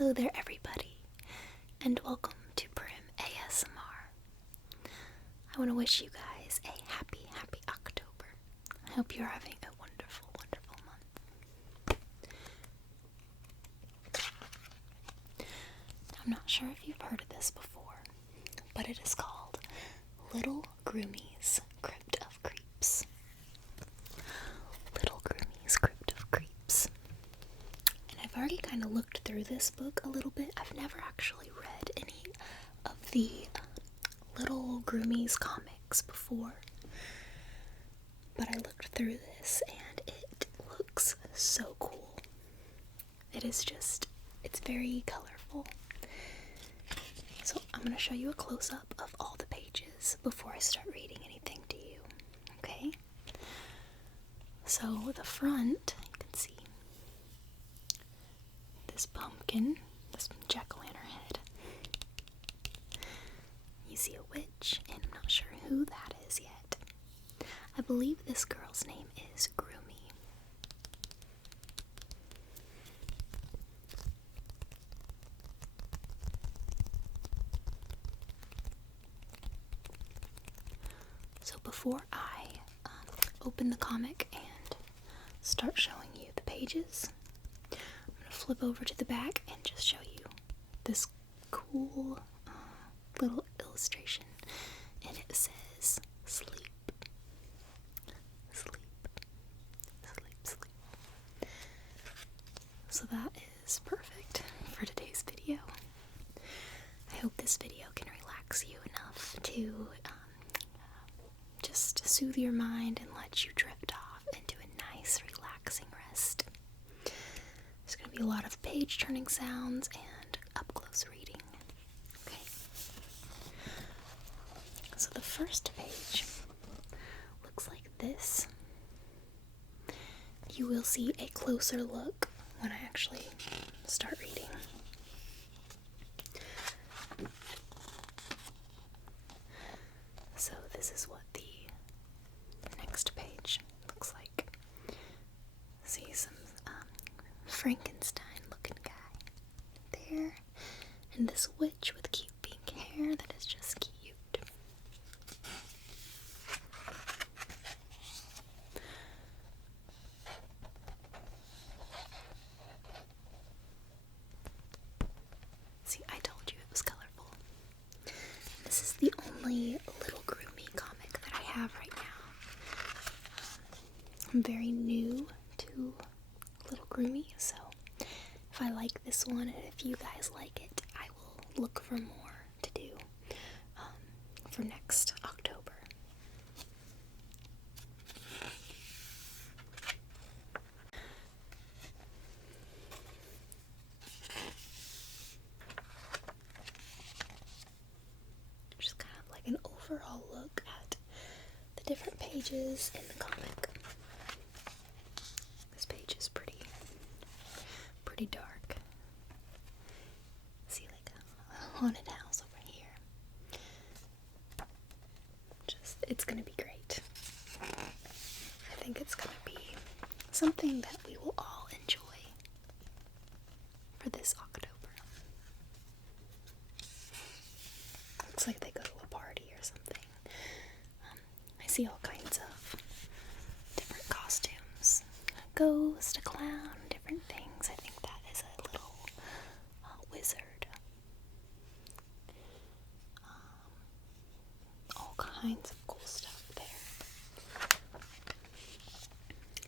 Hello there, everybody, and welcome to Prim ASMR. I want to wish you guys a happy October. I hope you're having a wonderful month. I'm not sure if you've heard of this before, but it is called Little Gloomy's Crypt of Creeps. Little Gloomy's Crypt of Creeps. And I've already kind of looked through this book a little bit. I've never actually read any of the Little Gloomy's comics before, but I looked through this and it looks so cool. It is just, it's very colorful. So I'm going to show you a close-up of all the pages before I start reading anything to you, okay? So the front, you can see this pumpkin, this jack-o'-lantern head. You see a witch, and I'm not sure who that is yet. I believe this girl's name is Gloomy. So before I open the comic and start showing you the pages, I'm going to flip over to the back and just show you this cool little illustration. And it says, sleep, sleep, sleep, sleep. So that is perfect for today's video. I hope this video can relax you enough to just soothe your mind and let you drift off into a nice, relaxing rest. There's going to be a lot of page-turning sounds and up-close reading. Okay. So the first page looks like this. You will see a closer look when I actually start reading. So this is what the next page looks like. See some Frankenstein-looking guy there, and this witch with cute pink hair that is just cute. See, I told you it was colorful. This is the only Little Gloomy comic that I have right now. I'm very new to Little Gloomy, so if I like this one and if you guys like it, I will look for more to do for next October. Just kind of like an overall look at the different pages in the comic. This page is pretty dark. See, like a haunted house over here. It's gonna be great. I think it's gonna be something that we will all enjoy for this October. Looks like they go to a party or something. I see all kinds of different costumes. A ghost, a clown, different things. I think that is a little wizard. All kinds of cool stuff there.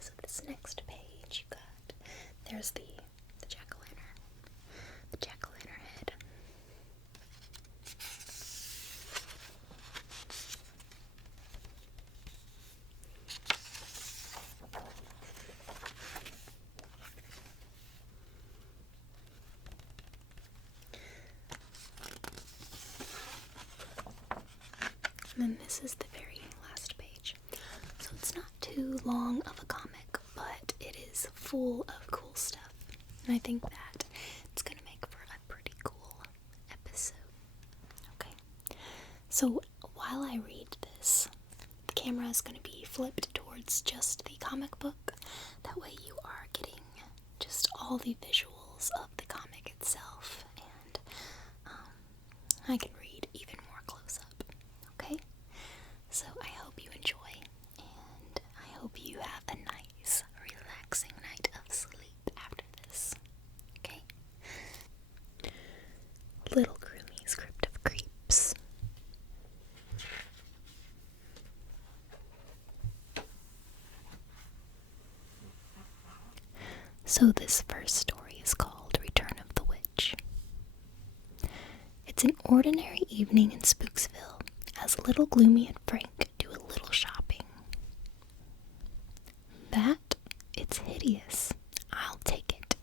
So this next page you got, there's the jack-o'-lantern. The jack-o'-lantern head. And then this is the very last page. So it's not too long of a comic, but it is full of cool stuff. And I think that it's going to make for a pretty cool episode. Okay. So while I read this, the camera is going to be flipped towards just the comic book. That way you are getting just all the visuals of the comic itself. I can read even more close up. Okay? So I hope you enjoy, and I hope you have a nice, relaxing night of sleep after this. Okay? Little Groomy's Crypt of Creeps. So this first story is called Return of the Witch. It's an ordinary evening in Spooksville as little Gloomy and Frank do a little shopping. That? It's hideous. I'll take it.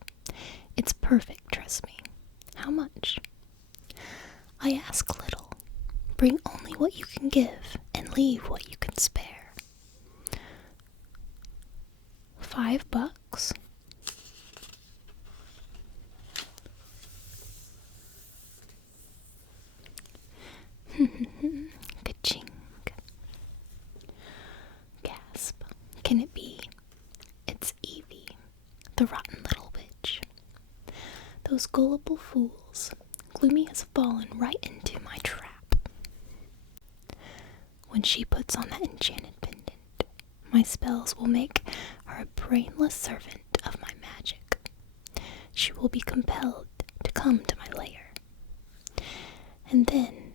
It's perfect, trust me. How much? I ask little. Bring only what you can give and leave what you can spare. $5? Ka-ching. Gasp. Can it be? It's Evie, the rotten little witch. Those gullible fools. Gloomy has fallen right into my trap. When she puts on that enchanted pendant, my spells will make her a brainless servant of my magic. She will be compelled to come to my lair. And then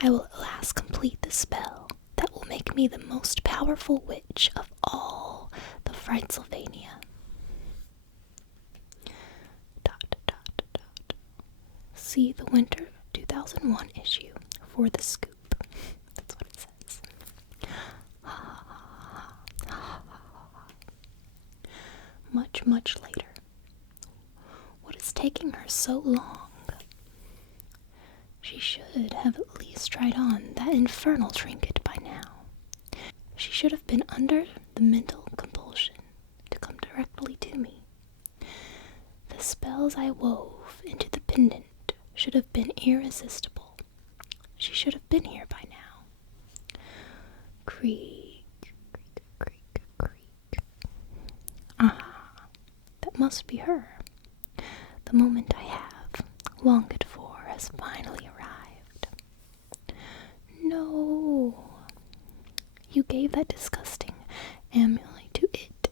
I will at last complete the spell that will make me the most powerful witch of all the Frightsylvania. See the winter 2001 issue for the scoop. That's what it says. Much, much later. What is taking her so long? She should have at least tried on that infernal trinket by now. She should have been under the mental compulsion to come directly to me. The spells I wove into the pendant should have been irresistible. She should have been here by now. Creak, creak, creak, creak. Ah, that must be her. The moment I have longed for has finally arrived. No, you gave that disgusting amulet to it.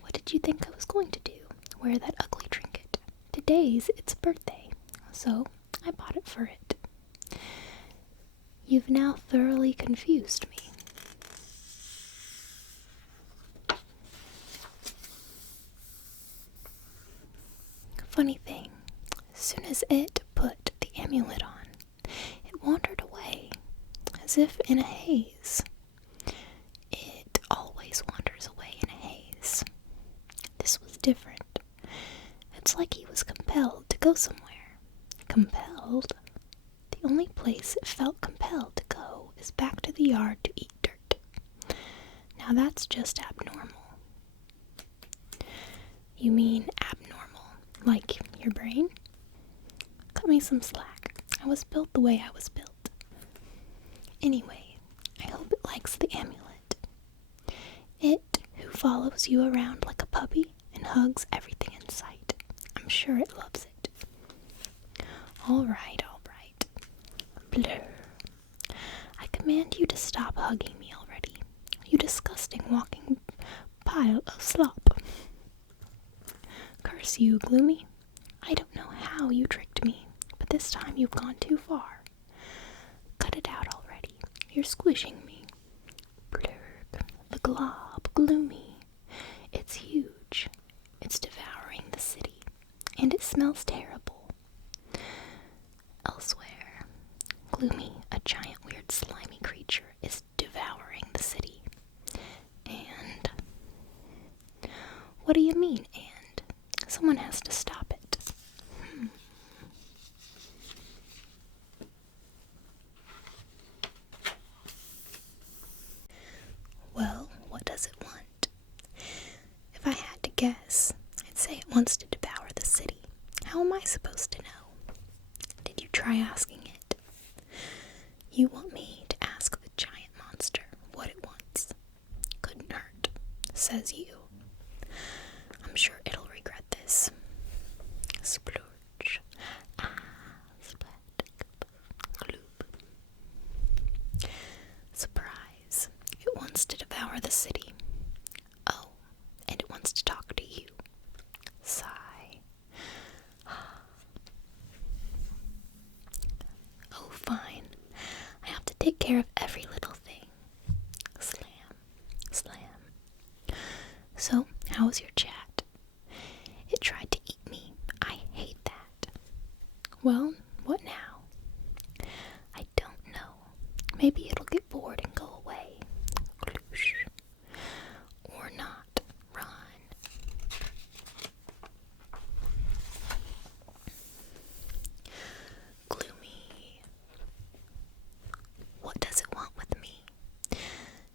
What did you think I was going to do? Wear that ugly trinket? Today's its birthday, so I bought it for it. You've now thoroughly confused me. Funny thing, as soon as it put the amulet on, it wandered away, as if in a haze. It always wanders away in a haze. This was different. It's like he was compelled to go somewhere. Compelled? The only place it felt compelled to go is back to the yard to eat dirt. Now that's just abnormal. You mean abnormal? Like your brain? Cut me some slack. I was built the way I was built. Anyway, I hope it likes the amulet. It, who follows you around like a puppy and hugs everything in sight. I'm sure it loves it. All right, all right. Blur. I command you to stop hugging me already. You disgusting walking pile of slop. Curse you, Gloomy. I don't know how you tricked me, but this time you've gone too far. Cut it out already. You're squishing me. Blurg. The glob, Gloomy. It's huge. It's devouring the city, and it smells terrible. Elsewhere, Gloomy, a giant weird slimy creature, is devouring the city. And... What do you mean, and? Someone has to stop it. Well, what does it want? If I had to guess, I'd say it wants to devour the city. How am I supposed to know? Did you try asking it? You want me to ask the giant monster what it wants? Couldn't hurt, says you. I'm sure it'll regret this. Splurge. How's your chat? It tried to eat me. I hate that. Well, what now? I don't know. Maybe it'll get bored and go away. Or not. Run. Gloomy. What does it want with me?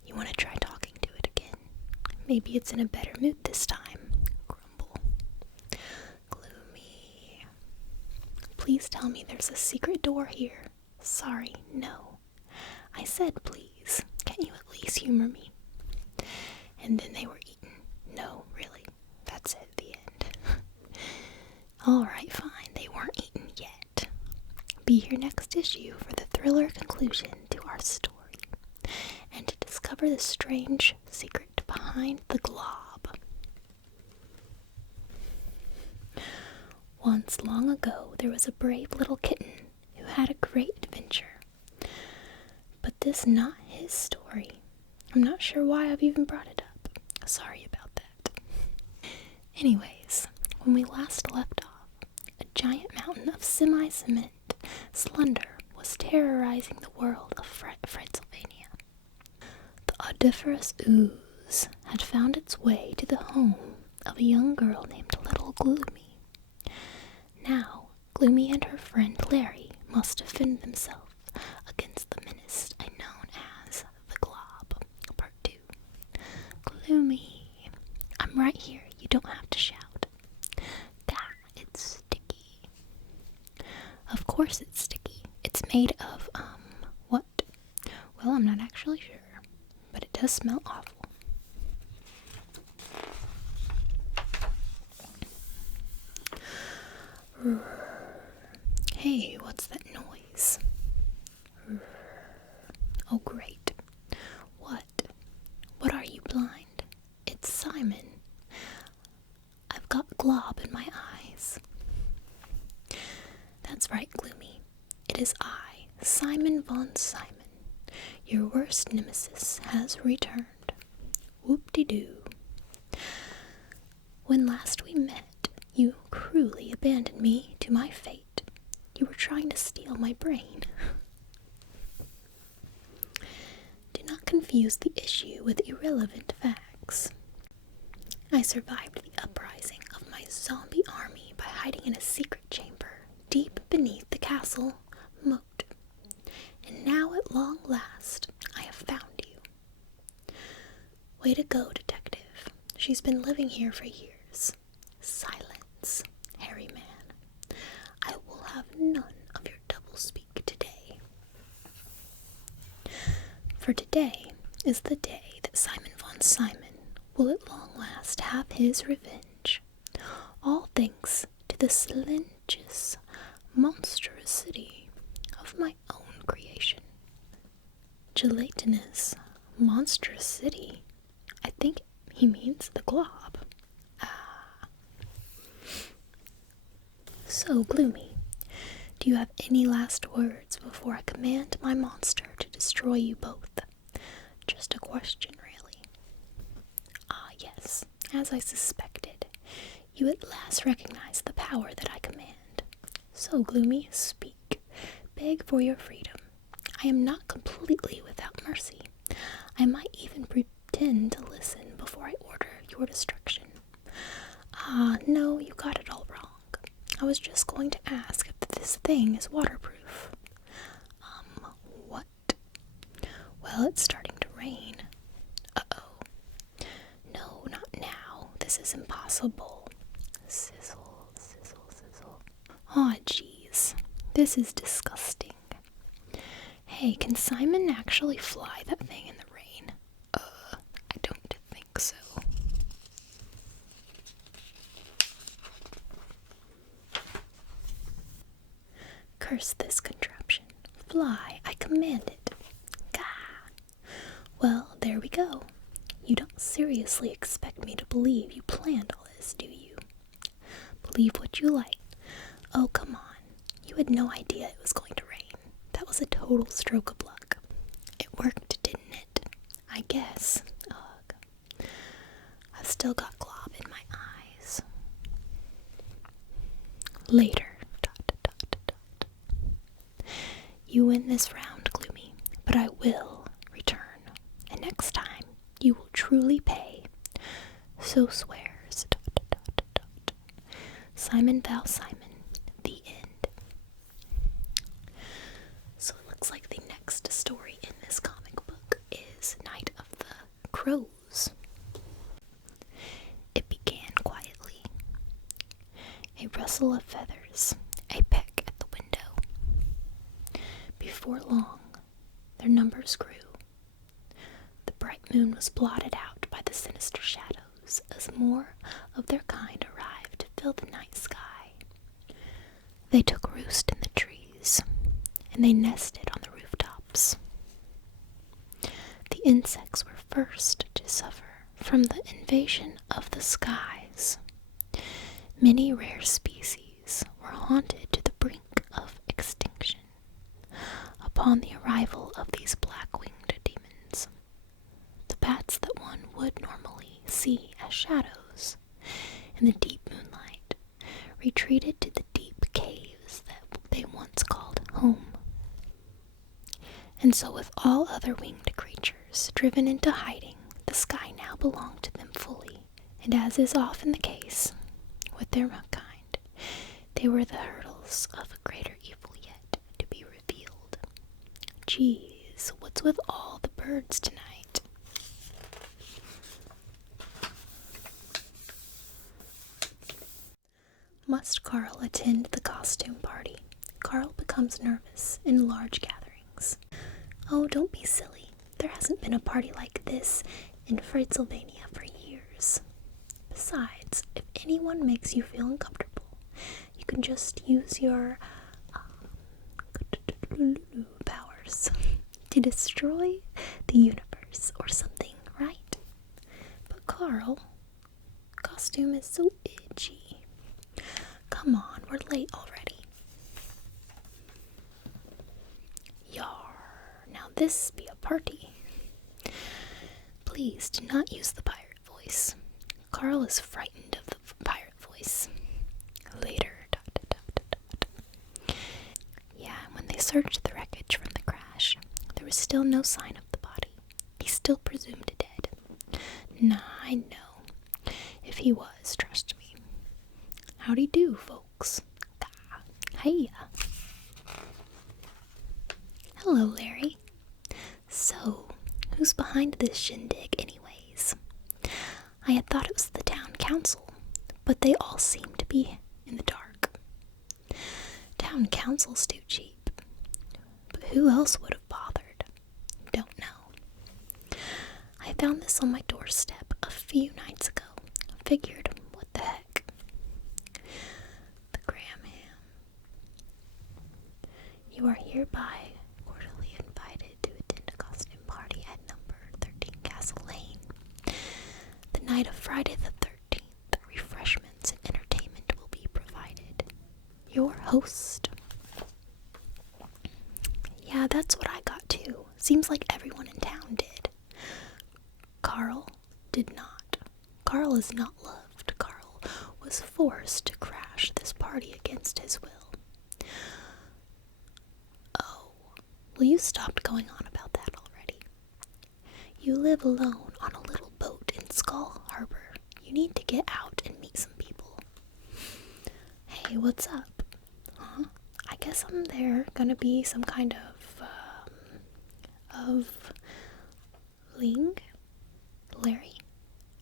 You want to try talking to it again? Maybe it's in a better mood this time. Grumble. Gloomy. Please tell me there's a secret door here. Sorry, no. I said please. Can't you at least humor me? And then they were eaten. No, really. That's it, the end. Alright, fine. They weren't eaten yet. Be here next issue for the thriller conclusion to our story. And to discover the strange secret behind the glob. Once long ago, there was a brave little kitten who had a great adventure. But this is not his story. I'm not sure why I've even brought it up. Sorry about that. Anyways, when we last left off, a giant mountain of semi-cement slender was terrorizing the world of Fredylvania. The odoriferous ooze had found its way to the home of a young girl named Little Gloomy. Now, Gloomy and her friend Larry must defend themselves against the menace known as the Glob. Part 2. Gloomy. I'm right here. You don't have to shout. Gah, it's sticky. Of course it's sticky. It's made of, what? Well, I'm not actually sure. But it does smell awful. Hey, what's that noise? Oh, great. What? What are you, blind? It's Simon. I've got glob in my eyes. That's right, Gloomy. It is I, Simon von Simon. Your worst nemesis has returned. Whoop-de-doo. When last we met, you cruelly abandoned me to my fate. You were trying to steal my brain. Do not confuse the issue with irrelevant facts. I survived the uprising of my zombie army by hiding in a secret chamber deep beneath the castle moat. And now at long last, I have found you. Way to go, detective. She's been living here for years. Silence, hairy man. I will have none of your doublespeak today. For today is the day that Simon von Simon will at long last have his revenge. All thanks to the slentious monstrosity of my own creation. Gelatinous monstrosity? I think he means the glob. Ah. So, Gloomy, do you have any last words before I command my monster to destroy you both? Just a question, really. Ah, yes, as I suspected, you at last recognize the power that I command. So, Gloomy, speak. Beg for your freedom. I am not completely without mercy. I might even pretend to listen before I order your destruction. Ah, no, you got it all wrong. I was just going to ask if this thing is waterproof. What? Well, it's starting to rain. Uh-oh. No, not now. This is impossible. Sizzle, sizzle, sizzle. Aw, jeez. This is disgusting. Hey, can Simon actually fly that thing in the rain? I don't think so. Curse this contraption. Fly, I command it. Gah. Well, there we go. You don't seriously expect me to believe you planned all this, do you? Believe what you like. Oh, come on. You had no idea it was going to rain. That was a total stroke of luck. It worked, didn't it? I guess. Ugh. I've still got glob Later. ... You win this round, Gloomy, but I will return, and next time you will truly pay. So swears. ... Simon Val Simon. The end. So it looks like the next story in this comic book is Night of the Crows. It began quietly. A rustle of feathers, a peck at the window. Before long, their numbers grew. The bright moon was blotted out by the sinister shadows as more of their kind arrived to fill the night sky. They took roost in the trees, and they nested on the rooftops. The insects were first to suffer from the invasion of the skies. Many rare species were haunted to the brink of extinction upon the arrival of these black-winged demons. The bats that one would normally see as shadows in the deep moonlight retreated to the deep caves that they once called home. And so with all other winged creatures driven into hiding, the sky now belonged to them fully, and as is often the case with their kind, they were the hurdles of a greater evil yet to be revealed. Geez, what's with all the birds tonight? Must Carl attend the costume party? Carl becomes nervous in large gatherings. Oh, don't be silly. There hasn't been a party like this in Fritzylvania for years. Besides, if anyone makes you feel uncomfortable, you can just use your powers to destroy the universe or something, right? But Carl, costume is so itchy. Come on, we're late already. Yar, now this be a party. Please do not use the pirate voice. Carl is frightened of the pirate voice. Later. ... Yeah, when they searched the wreckage from the crash, there was still no sign of the body. He's still presumed dead. Nah, I know. If he was, trust me. Howdy do, folks. Hiya. Hello, Larry. So, who's behind this shindig anyways? I had thought it was the town council, but they all seem to be in the dark. Town council's too cheap. But who else would have bothered? Don't know. I found this on my doorstep a few nights ago. Figured, what the heck? The Graham Ham. You are hereby cordially invited to attend a costume party at number 13 Castle Lane. The night of Friday the 13th, refreshments and entertainment will be provided. Your host. Yeah, that's what I got too. Seems like everyone in town did. Carl did not. Carl is not loved. Carl was forced to crash this party against his will. Oh, will you stop going on about that already? You live alone on a little boat in Skull Harbor. You need to get out and meet some people. Hey, what's up? Huh? I guess I'm there gonna be some kind of Ling? Larry?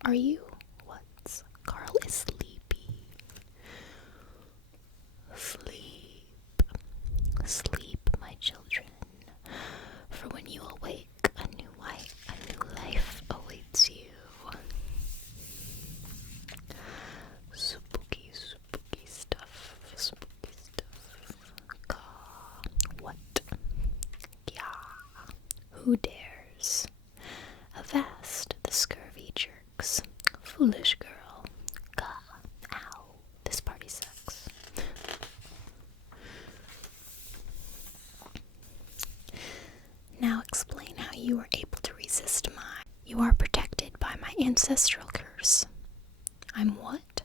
Are you? What's? Carl is sleepy. Sleep. Sleep, my children. For when you awake, a new life awaits you. Spooky, spooky stuff. Spooky stuff. Caw. What? Yeah. Who dares? Avast the scurvy jerks. Foolish girl. Gah. Ow. This party sucks. Now explain how you were able to resist mine. You are protected by my ancestral curse. I'm what?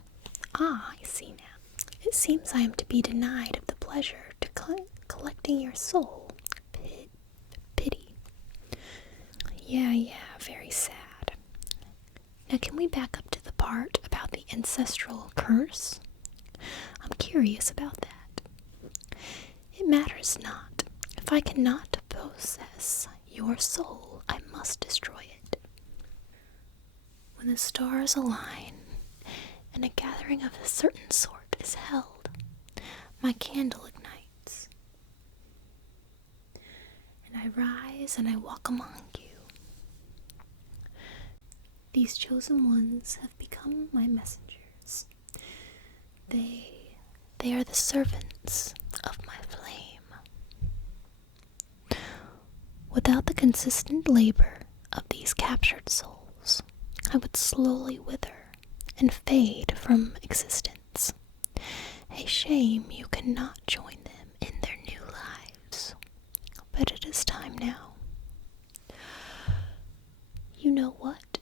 Ah, I see now. It seems I am to be denied of the pleasure to collecting your soul. Pity. Yeah, very sad. Now can we back up to the part about the ancestral curse? I'm curious about that. It matters not. If I cannot possess your soul, I must destroy it. When the stars align, and a gathering of a certain sort is held, my candle ignites, and I rise and I walk among you. These chosen ones have become my messengers. They are the servants of my flame. Without the consistent labor of these captured souls, I would slowly wither and fade from existence. A shame you cannot join them in their new lives. But it is time now. You know what?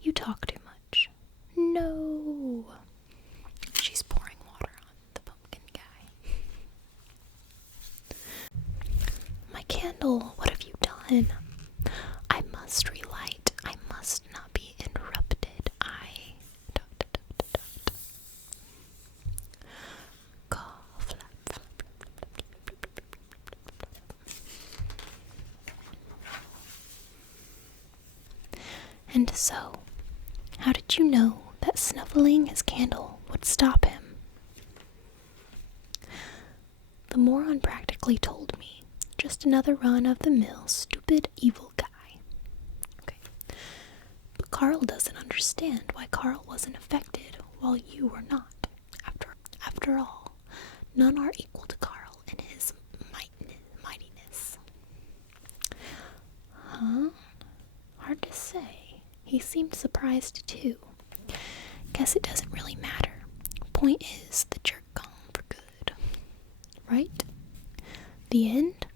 You talk too much. No. She's pouring water on the pumpkin guy. My candle, what have you done? I must relight. I must not be interrupted. Cough. And so, how did you know that snuffling his candle would stop him? The moron practically told me, just another run-of-the-mill, stupid, evil guy. Okay. But Carl doesn't understand why Carl wasn't affected while you were not. After all, none are equal to Carl in his mightiness. Huh? Hard to say. He seemed surprised too. Guess it doesn't really matter. Point is, the jerk gone for good. Right? The end?